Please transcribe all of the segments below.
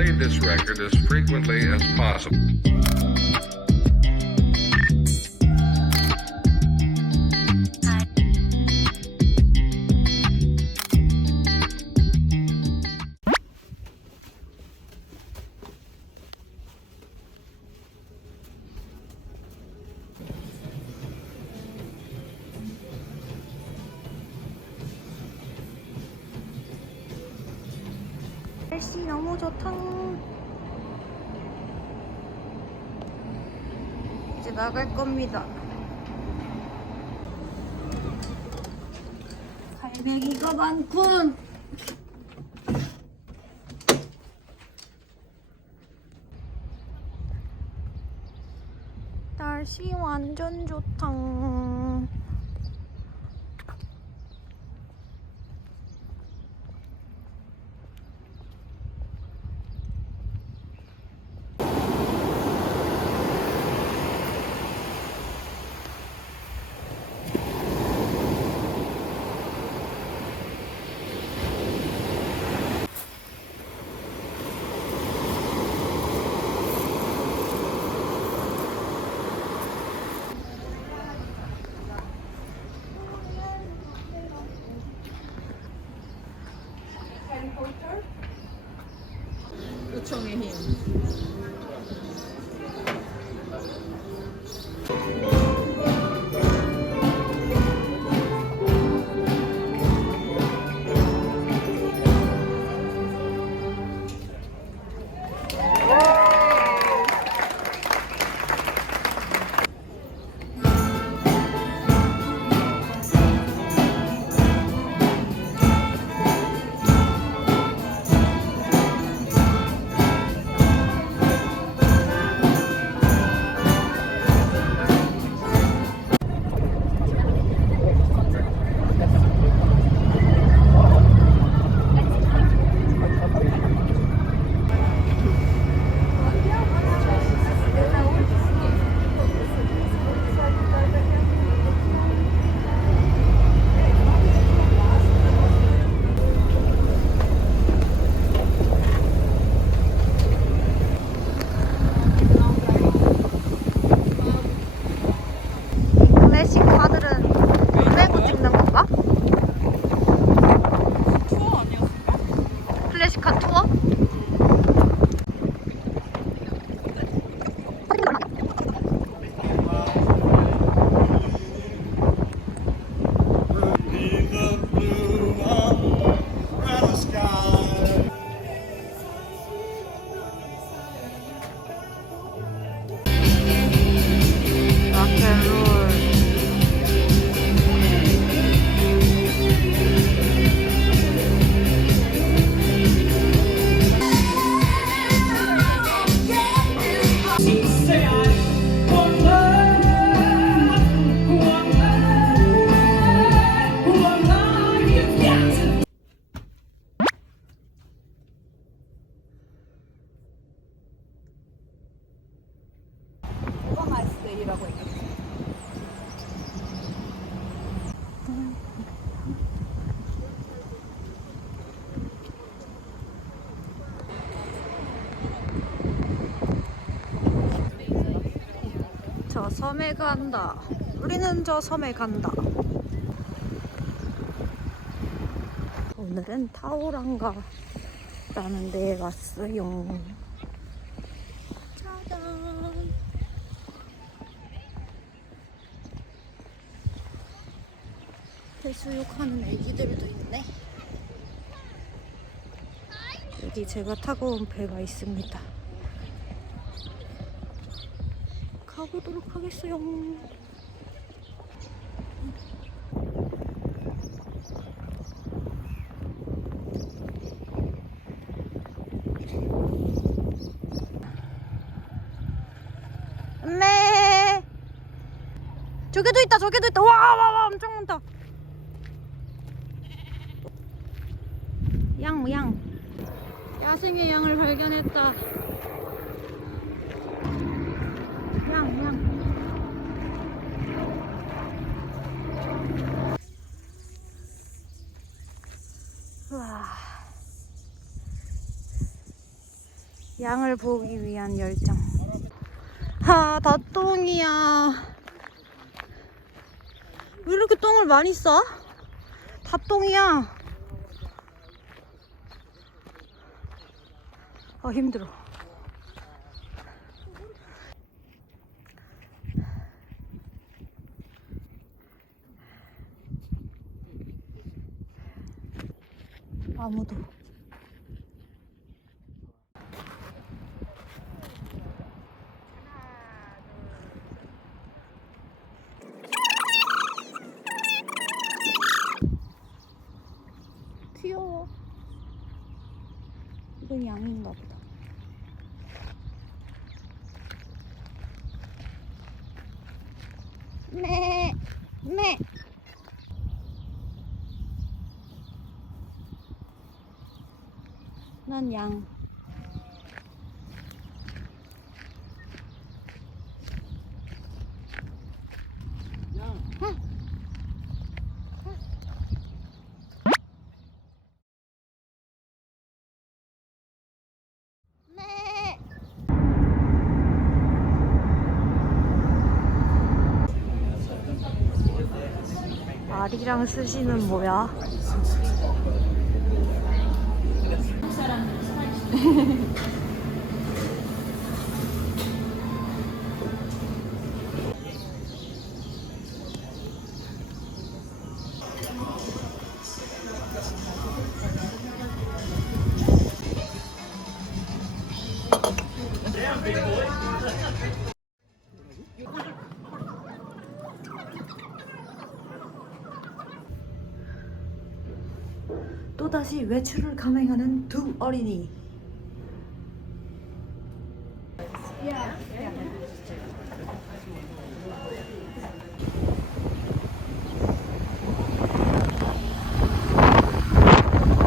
played this record as frequently as possible. 날씨 너무 좋다. 이제 나갈 겁니다. 갈매기가 많군. 날씨 완전 좋다. 저 섬에 간다. 우리는 저 섬에 간다. 오늘은 타오랑가 라는 데에 왔어요. 짜잔. 해수욕하는 애기들도 있네. 여기 제가 타고 온 배가 있습니다. 가보도록 하겠어요. 엄매 저기도 있다 저기도 있다 와와와 엄청 많다 양 양. 야생의 양을 발견했다 양 양. 우 와 양을 보기 위한 열정. 아, 다 똥이야. 왜 이렇게 똥을 많이 싸? 다 똥이야. 아, 힘들어. 아무도. 귀여워. 이건 양인가 보다. 네, 네. 난 양. 네. 아리랑 스시는 뭐야? 또다시 외출을 감행하는 두 어린이.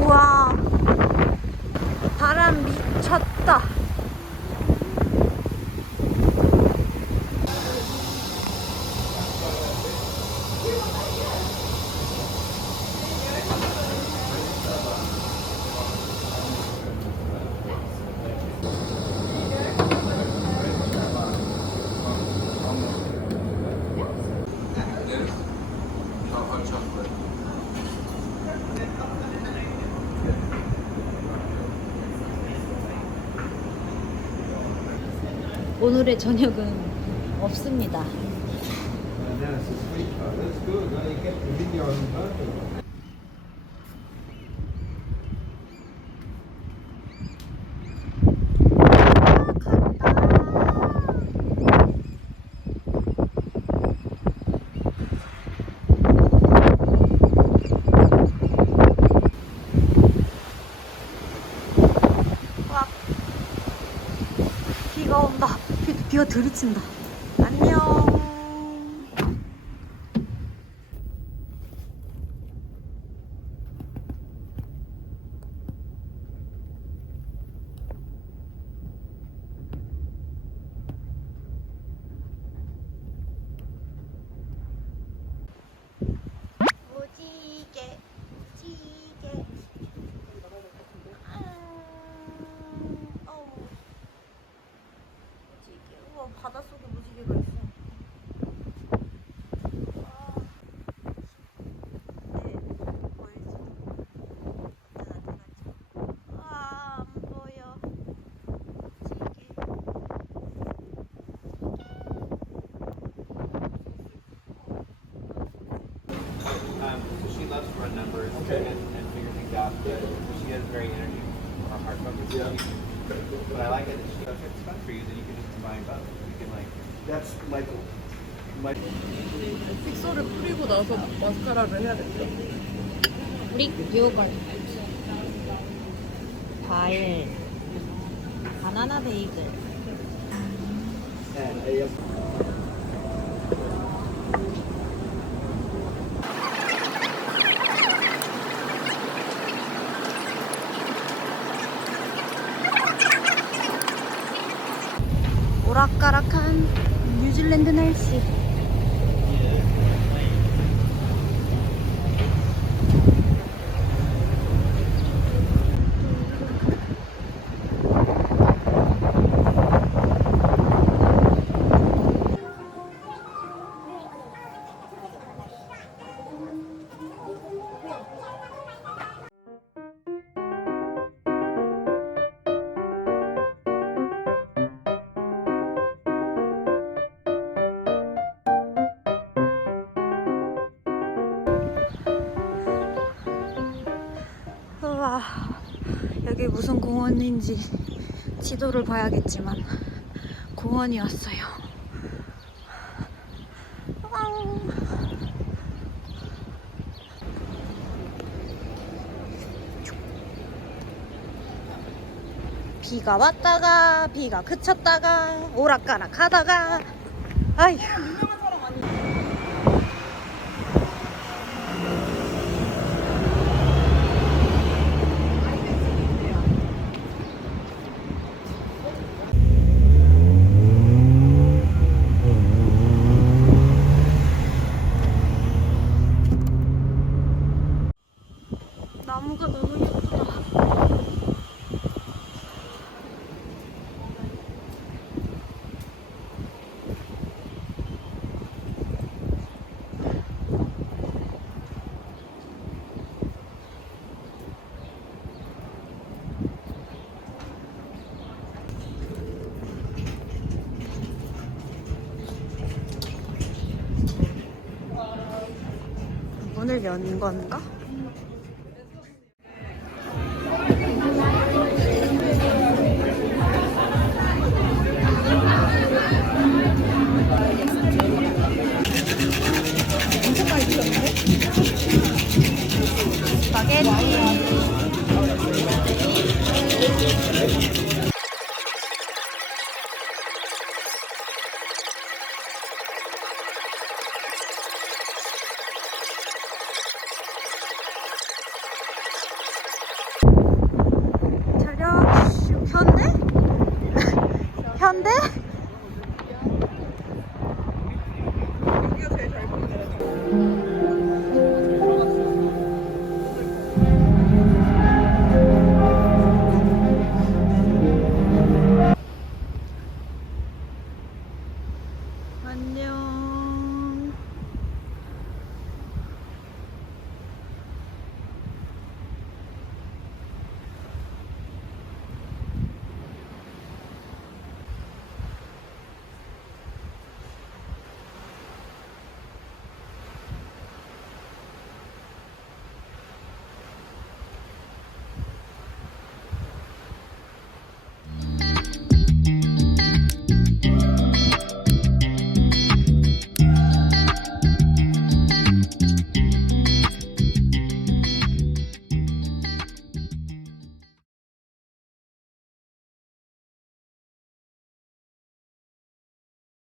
우와, 바람 미쳤다. 오늘의 저녁은 없습니다. 들이친다. 안녕. loves to run numbers and, and figure things out. But she has very energy, uh, hard focus. Yeah. But I like it that she, if it's fun for you, then you can just combine both. You can like. That's Michael. Michael. 픽서를 뿌리고 나서 마스카라를 해야 된대. 우리 요걸 과일 바나나 베이글 And AM. 여기 무슨 공원인지 지도를 봐야겠지만 공원이 왔어요. 왕. 비가 왔다가 비가 그쳤다가 오락가락 하다가 아휴 나무가 너무 예쁘다 문을 연 건가?